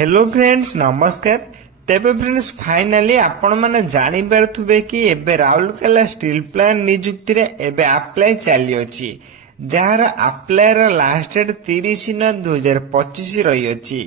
Hello friends नमस्कार। तेबे friends finally आपण माने जानि पारथुबे कि एबे राउरकेला स्टील प्लांट नियुक्ति रे एबे अप्लाई चली अछि जार अप्लाई रो लास्ट डेट 30/9/2025 रही अछि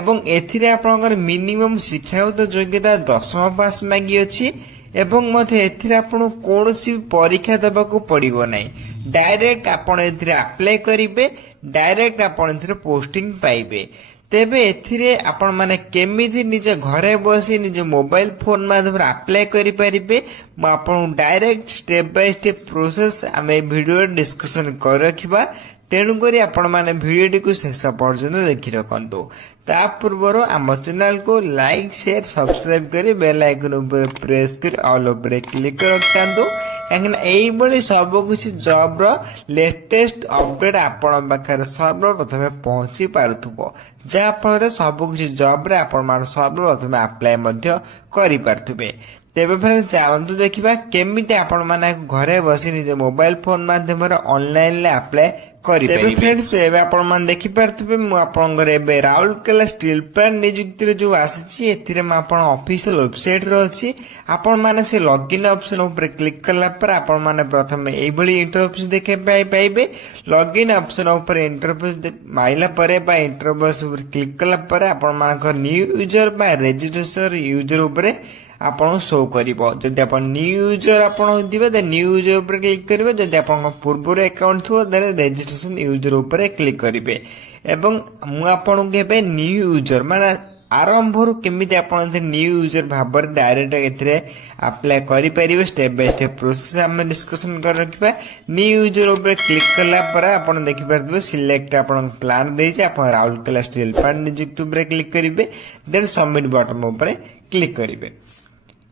एवं एथिरे आपनकर मिनिमम शिक्षागत योग्यता 10th पास मागी अछि एवं मते एथिरे आपण कोनोसी परीक्षा देबाकू पड़िबो नै। डायरेक्ट आपण एथिरे अप्लाई करिवे, डायरेक्ट आपण एथिरे पोस्टिंग पाइबे। तेबे एथिरे आपण माने केमिति निज घरे बसी निज मोबाइल फोन माध्यम अप्लाई करि परिबे म आपण direct step by step process आमे वीडियो डिस्कशन कर रखिबा। तेणु करी आपण माने वीडियो को शेष पर्यंत देखि रखंतु। ता पूर्वर आम चैनल को लाइक शेयर सब्सक्राइब करी बेल आइकन ऊपर प्रेस कर ऑल ऊपर क्लिक कर रखंतु काहेकि एई बळी सब कुछ जॉब रो लेटेस्ट अपडेट आपण पाखरे सर्वप्रथम पहुंची पारुथबो जा फल सब कुछ जॉब रे आपण मान सर्वप्रथम अप्लाई मध्य करि पारथुबे। तेबे फ्रेंड चाहନ୍ତୁ देखिबा केमिति आपण माने घरे बसी निज मोबाइल फोन माध्यम रे ऑनलाइन ले अप्लाई करि परिबे। तेबे फ्रेंड्स एबे आपण मान देखि पारथुबे मु आपण घरे एबे राउरकेला स्टील प्लांट नियुक्ति रे जो आसीची एथिरे म आपण ऑफिशियल वेबसाइट रो अछि आपण माने से लॉगिन ऑप्शन ऊपर क्लिक करला पर आपण माने प्रथम एई भली इंटरफेस देखे पाइबे। लॉगिन ऑप्शन ऊपर इंटरफेस माइला परे बा इंटरफेस ऊपर क्लिक करला पर आपण मानकर न्यू यूजर बा रजिस्ट्रेशन यूजर ऊपर आपण शो करिवो। जदि आपण न्यू यूजर आपण होतिबे त न्यू यूजर ऊपर क्लिक करिवे, जदि आपण पूर्वर अकाउंट थो देन रजिस्ट्रेशन यूजर ऊपर क्लिक करिवे। एवं मु आपण केबे न्यू यूजर माने आरंभ रु केमिति आपण न्यू यूजर भाबर डायरेक्ट एथिरे अप्लाई करि परिबे स्टेप बाय स्टेप प्रोसेस हम डिस्कशन कर रखिबा। न्यू यूजर ऊपर क्लिक करला पर आपण देखि परबे सिलेक्ट आपण प्लान देछि आपण राउरकेला स्टील प्लांट नियुक्ति ऊपर क्लिक करिवे, देन सबमिट बटन ऊपर क्लिक करिवे।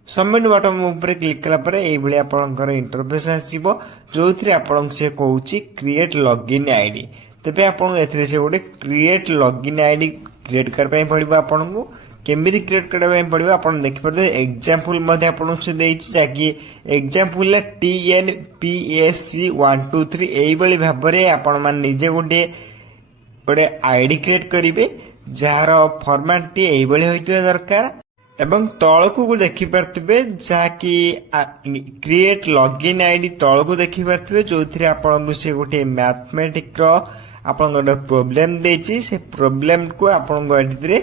सबमिट बटन ऊपर क्लिक कला पर एई भली आपनकर इंटरफेस आसीबो जोथि आपन से कहूची क्रिएट लॉगिन आईडी। तबे आपन एथिरे से गोटे क्रिएट लॉगिन आईडी क्रिएट कर पय पड़िबो। आपन को केमिति क्रिएट करबा पय पड़िबो आपण देखि परदे एग्जांपल मध्ये आपन से देछि जाकी एग्जांपल ले TNPSC 123 एई भली भाबरे आपन मान निजे गोटे आईडी क्रिएट करिवे जार फॉर्मेट टी एई भली होइतबा दरकार। एवं तळकू देखि पारथिबे जाकी क्रिएट लॉगिन आईडी तळकू देखि पारथिबे जोथिरे आपन से गोटे मैथमेटिक रो आपन गोटे प्रॉब्लम देछि से प्रॉब्लम को आपन गोटे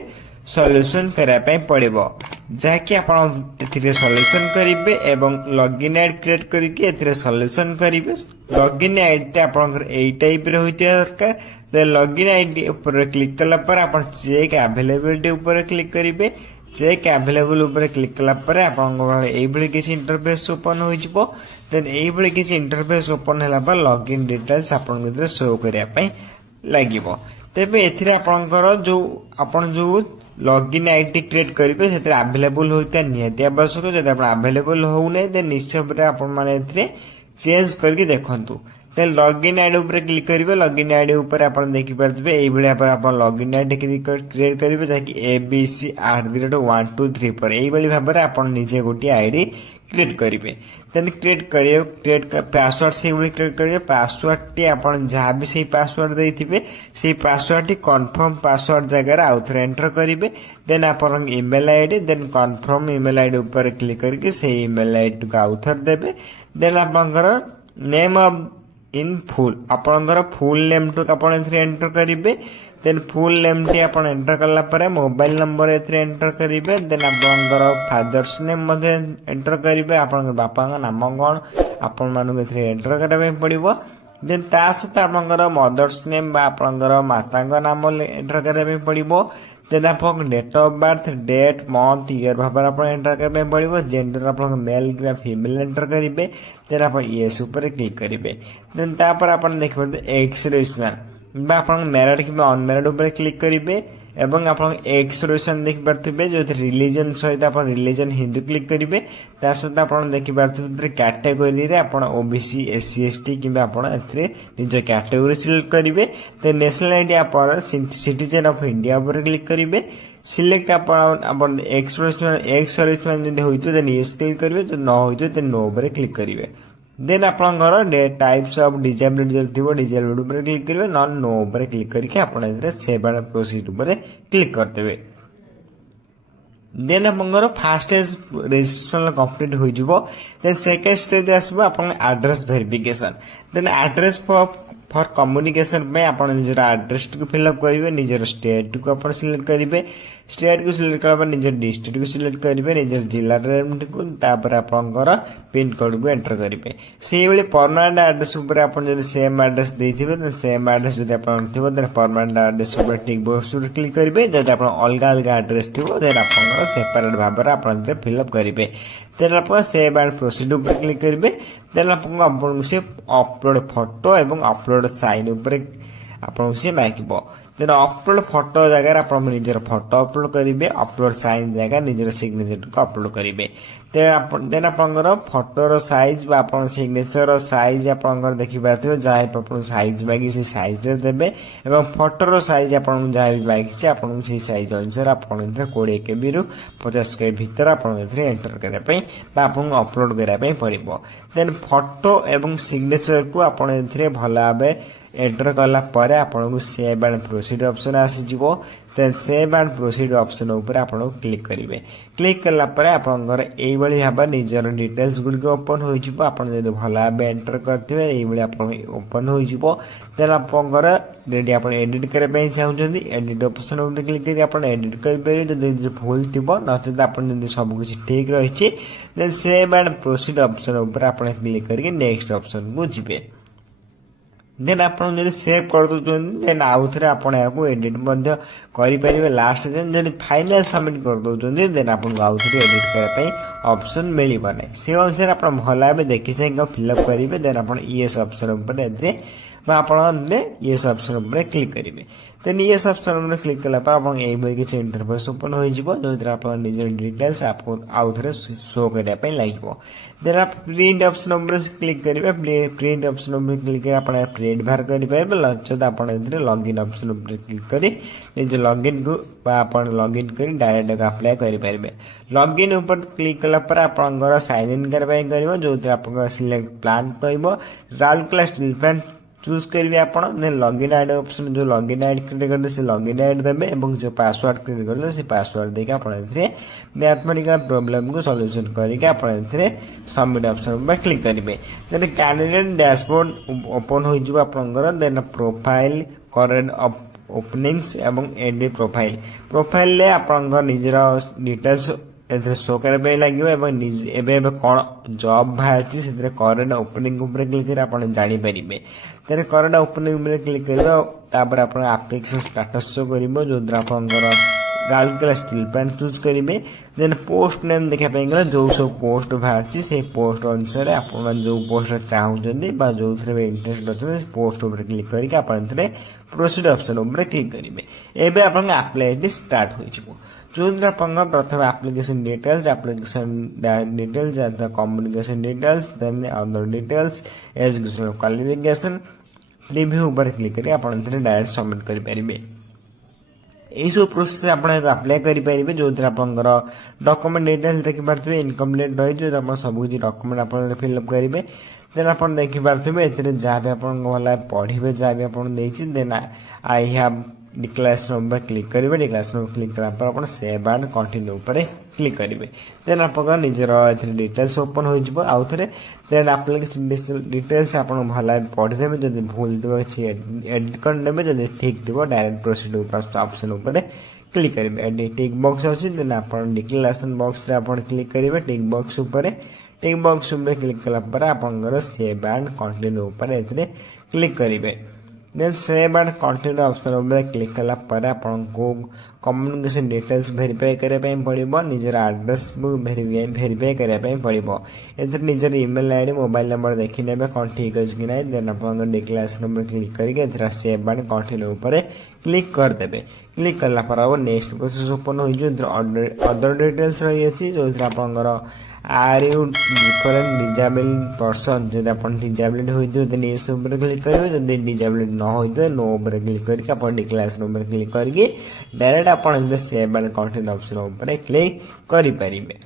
सॉल्यूशन करा पय पड़िबो जाकी आपन एथिरे सॉल्यूशन करिवे एवं लॉगिन आईडी क्रिएट करिके एथिरे सॉल्यूशन करिवे। लॉगिन आईडी आपन एई टाइप रे होइते दरकार। ते लॉगिन आईडी ऊपर क्लिक करला पर आपन चेक अवेलेबिलिटी ऊपर क्लिक करिवे। चेक अवेलेबल ऊपर क्लिक कला पर आपन एई भली किछि इंटरफेस ओपन होई जिवो। देन एई भली किछि इंटरफेस ओपन होला पर लॉगिन डिटेल्स आपन भितर शो करिया पय लागिवो। तेबे एथिरे आपन जो लॉगिन आईडी क्रिएट करिवे सेते अवेलेबल होइता नियति आवश्यक। जदि आपन अवेलेबल हो नै देन निश्चय पर आपन माने एथिरे चेंज करके देखंतु। ते लॉगिन आईडी ऊपर क्लिक करिवे। लॉगिन आईडी ऊपर आपण देखि परथिबे एई भली आपण लॉगिन आईडी क्रिएट करिवे जाकि abc@123 पर एई भली भाबरे आपण निजे गोटी आईडी क्रिएट करिवे। देन क्रिएट पासवर्ड से भली क्रिएट करिवे। पासवर्ड टी आपण जहा भी सेही पासवर्ड देथिबे सेही पासवर्ड टी कंफर्म पासवर्ड जगह आउथरे एंटर करिवे। देन आपण email ID then confirm email ID ऊपर क्लिक करके सेही ईमेल आईडी को आउथर देबे। देन आपनकर नेम ऑफ इन फुल आपनकर फुल नेम टू आपण एथरे एंटर करिवे। देन फुल नेम टी आपण एंटर करला परे मोबाइल नंबर एथरे एंटर करिवे। देन आपनकर फादर्स नेम मध्ये एंटर करिवे। आपनकर बापा का नाम कोन आपण मानु एथरे एंटर करबे पड़िबो। देन ता सहित आपनकर मदर्स नेम बा आपनकर माता का नाम एंटर करबे पड़िबो। देन आपन date of birth date month year भाबर आपण एंटर करबे पड़िबो। जेंडर आपण मेल कि फीमेल एंटर करिवे। देन आपण यस ऊपर क्लिक करिवे। देन ता पर आपण देखबे एक्स रेशनल बा आपण मैरिड कि अनमैरिड ऊपर क्लिक करिवे एवं आपण एक्स रेशन देखि परथिबे जो रिलीजन सहित आपण रिलीजन हिंदू क्लिक करिवे। ता सहित आपण देखि परथिबे कैटेगरी रे आपण ओबीसी एससी एसटी कि आपण एथरे निज कैटेगरी सिलेक्ट करिवे। ते नेशनलिटी आपण सिटीजन ऑफ इंडिया ऊपर क्लिक करिवे। सिलेक्ट आपण एक्स रेशन जदि होइतो देन यस क्लिक करिवे, जो न होइतो देन नो ऊपर क्लिक करिवे। देन आपनकर डे टाइप्स ऑफ डिजेबिलिटी जदि थिबो डिजेबिलिटी ऊपर क्लिक करिवे, नॉन नो ऊपर क्लिक करके आपण एथरे सेव एंड प्रोसीड ऊपर क्लिक कर देबे। देन आपंकर फास्ट स्टेज रजिस्ट्रेशन कंप्लीट हो जिवो देन सेकंड स्टेज आसबो आपन address verification then address for communication पे आपन निजर एड्रेस को फिलअप करिवे निजर स्टेट को आपन सिलेक्ट करिवे स्टेट को सिलेक्ट करबा निजर डिस्ट्रिक्ट को सिलेक्ट करिवे निजर जिल्ला रेमट को तापर आपनकर पिन कोड को एंटर करिवे सेही बेले परमानेंट एड्रेस ऊपर आपन जदि सेम एड्रेस देथिबे देन सेम एड्रेस जदि आपन थिबो देन परमानेंट एड्रेस ऊपर टिक बॉक्स ऊपर क्लिक करिवे जदि आपन अलगा अलगा एड्रेस थिबो देन आपनकर सेपरेट भाबरे आपन फिलअप करिवे देन आप सेव एंड प्रोसीड ऊपर क्लिक करिवे देन आपन से अपलोड फोटो एवं अपलोड साइन ऊपर आपन से मागिबो देन अपलोड फोटो जगह आप निजर फोटो अपलोड करेंगे अपलोड साइज जगह निजर सिग्नेचर को अपलोड करेंगे देन आपंकर फोटोर साइज सिग्नेचर साइज आपंकर देखि पारथिबे जहाँ आपन साइज मागी से साइज रे देबे एवं फोटोर साइज आपन जहाँ भी मागी से आपन से साइज अनुसार आपन 20 KB रु 50 KB भीतर आपन एंटर करबा पई बा आपन अपलोड करबा पई पड़िबो देन फोटो एवं सिग्नेचर को आपन एथरे भला भाबे एंटर कला परे आपन को सेव एंड प्रोसीड ऑप्शन आसी जिवो then save and proceed option ऊपर आपन क्लिक करिवे क्लिक कला परे आपनकर एई बळी भाबा निजर डिटेल्स गुडी को ओपन होई जिवो आपन जदि भला भाबे एंटर करथिबे एई बळी आपन ओपन होई जिवो देन आपनकर रेडी आपन एडिट करे पई चाहउछन्ती एडिट ऑप्शन ऊपर क्लिक करी आपन एडिट करि परिबे जदि भूल थिबो नते आपन जदि सब कुछ ठीक रहिछि then save and proceed option ऊपर आपन क्लिक करके नेक्स्ट ऑप्शन को जिवे देन आपन जदि सेव कर दोछन देन आउ थरे आपन याको एडिट मध्य करि परिबे लास्ट दिन जदि फाइनल सबमिट कर दोछन देन आपन आउ थरे एडिट करे पई ऑप्शन मिलिबो नै से अनुसार आपन भला बे देखि छै फिलअप करिवे देन आपन यस ऑप्शन ऊपर एते आपन यस ऑप्शन ऊपर क्लिक करिवे देन यस ऑप्शन ऊपर क्लिक कला पर आपन एई बई के इंटरफेस ओपन होई जिवो जोतिर आपन निजर डिटेल्स आपको आउ थरे शो करिया पई लागिवो देन आप प्रिंट ऑप्शन ऊपर क्लिक करिवे प्रिंट ऑप्शन ऊपर क्लिक कर आपन प्रिंट बाहर करि पाइबे लचत आपन एथरे लॉगिन ऑप्शन ऊपर क्लिक करी निज लॉगिन को आपन लॉगिन करी डायरेक्ट अप्लाई करि पाइबे लॉगिन ऊपर क्लिक कला पर आपनकर साइन इन करबा करिवो जोतिर आपन सिलेक्ट प्लान कइबो राउरकेला स्टील प्लांट चूज करिवे आपन ने लॉगिन आईडी ऑप्शन जो लॉगिन आईडी क्रिएट करदे से लॉगिन आईडी देबे एवं जो पासवर्ड क्रिएट करदे से पासवर्ड देके आपन एथरे मैथमेटिकल प्रॉब्लम को सॉल्यूशन करके आपन एथरे सबमिट ऑप्शन पर क्लिक करिवे देन कैंडिडेट डैशबोर्ड ओपन होई जिवो आपनकर देन प्रोफाइल करेंट ओपनिंग्स एवं एंड प्रोफाइल ले आपनकर निजर डिटेल्स एथरे शो करबे लागियो एवं एबे कोन जॉब बाहरछि सेथरे करेंट ओपनिंग ऊपर क्लिक कर आपन जानि परिबे तेरे करेंट ओपनिंग ऊपर क्लिक करबो तापर आपन एप्लीकेशन स्टेटस शो करबो जो आपनकर राउरकेला स्टील प्लांट चूज करिवे देन पोस्ट नेम देखा पे गला जो सब पोस्ट बाहरछि से पोस्ट अनुसार आपन जो पोस्ट चाहउछन्ती बा जो थरे इंटरेस्ट अछि पोस्ट ऊपर क्लिक करके आपन थरे प्रोसीड ऑप्शन ऊपर क्लिक करिवे एबे आपन एप्लाई स्टार्ट होई छिबो जो आपन प्रथम application details communication details then other details educational qualification review ऊपर क्लिक करी आपन थरे डायरेक्ट सबमिट करि परिबे एई सब प्रोसेस आपन अप्लाई करि परिबे जो आपनकर डॉक्यूमेंट डिटेल्स देखि पारथिबे इनकम्प्लीट रहि जो आपन सब कुछ डॉक्यूमेंट आपन फिल अप करिवे देन आपन देखि पारथिबे एतरे जा भी आपन भला पढिबे जा भी आपन देछि देन आई हैव डिक्लेरेशन ऊपर क्लिक करिवे डिक्लेरेशन ऊपर क्लिक करा पर आपन सेव एंड कंटिन्यू ऊपर क्लिक करिवे देन आपन निजर एथरे डिटेल्स ओपन होई जिवो आउ थरे देन एप्लीकेशन डिटेल्स आपन भला पढि देबे जदि भूल दिबो छि एडिट कर नेबे जदि ठीक दिबो डायरेक्ट प्रोसीड ऊपर ऑप्शन ऊपर क्लिक करिवे एडिट टिक बॉक्स अछि देन आपन डिक्लेरेशन बॉक्स रे आपन क्लिक करिवे टिक बॉक्स ऊपर क्लिक कला पर आपनकर सेव एंड कंटिन्यू ऊपर एथरे क्लिक करिवे then save and continue option ऊपर क्लिक कला पर आपन को कम्युनिकेशन डिटेल्स वेरीफाई करे पई पड़िबो निजर एड्रेस को वेरीफाई करे पई पड़िबो एथर निजर ईमेल आईडी मोबाइल नंबर देखि नेबे कोन ठीक अछि कि नै देन आपन डिक्लेरेशन ऊपर क्लिक करके एथरा सेव एंड कंटिन्यू ऊपर क्लिक कर देबे क्लिक करला पर अब नेक्स्ट प्रोसेस ओपन होई जो अदर डिटेल्स रही अछि जो आपनकर are you different disable person जो अपन डिजेबल होई तो देन इस ऊपर क्लिक करिवे जदि डिजेबल न होई तो नो ऊपर क्लिक करके अपन डिक्लेरेशन ऊपर क्लिक करके direct upon save and content option ऊपर क्लिक करि परिबे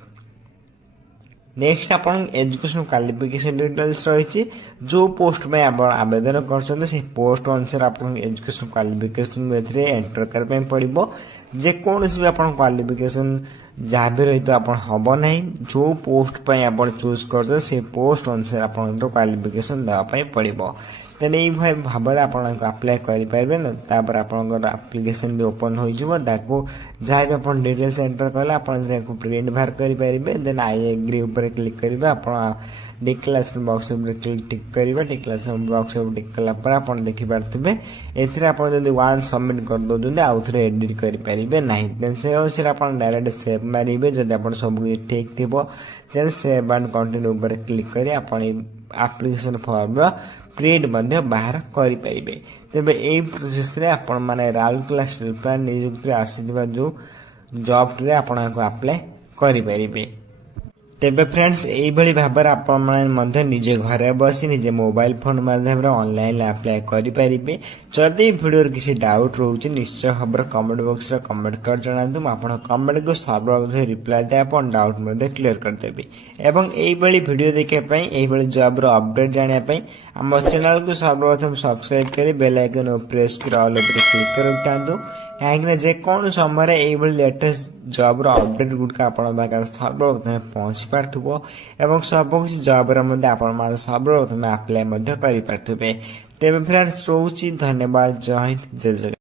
नेक्स्ट अपन एजुकेशन क्वालिफिकेशन डिटेल्स रही जो पोस्ट में आप आवेदन कर से पोस्ट अनुसार अपन एजुकेशन क्वालिफिकेशन एंटर कर पड़ो जेकोसी भी अपन क्वालिफिकेशन जहाँ भी रही तो आप हम ना जो पोस्ट पर आप चूज कर से पोस्ट अनुसार आप क्वालिफिकेशन देवाई पड़ो तेल ये भाव में आप आप्लाय करेंगे ना तापर आप आप्लिकेसन भी ओपन हो जहाँ भी आप डिटेल्स एंटर कले आप प्रिंट बाहर करेंगे देन आई एग्री उपर क्लिक करेंगे आप डिक्लेरेशन बॉक्स टिक करेंगे डिक्लेरेशन बॉक्स टिक कलापर आप देखिपे ए वन सबमिट कर दौरान आउ थे एडिट करेंगे ना से अनुसार आप डायरेक्ट सेव मारे जब आप सब ठीक थी तेल सेव एंड कंटिन्यू उपर क्लिक कर आप्लिकेसन फॉर्म प्रिंट बाहर करेंगे तेज यही प्रोसेस आपण मैंने राउरकेला स्टील प्लांट नियुक्ति आसुवा जो जॉब रे आपण अप्लाई करेंगे तेबे फ्रेंड्स यही भाव में आप निजे घरे बसी निजे मोबाइल फोन माध्यम ऑनलाइन अप्लाई करेंगे जदि वीडियो किसी डाउट रोचे निश्चय भाव में कमेंट बॉक्स रे कमेंट कर जणातु आपण कमेंट को सर्वप्रथम रिप्लाई दे आपण डाउट मध्ये क्लियर करदेबी एवं यही वीडियो देखा यही जॉब रो अपडेट जानिया पई हम चैनल को सर्वप्रथम सब्सक्राइब करी बेल आइकन प्रेस कर ऑल पर क्लिक कर रखिथांतु कहीं जेको समय यही लेटेस्ट जॉब रो अपडेट गुड़िक आपण सर्वप्रथम पहुंची पार्थुबो एवं सब किसी जॉब रे आपण सर्वप्रथम अप्लाई कर पार्थुबे तेबे फ्रेंड्स रोची धन्यवाद जय हिंद जय जगन्नाथ।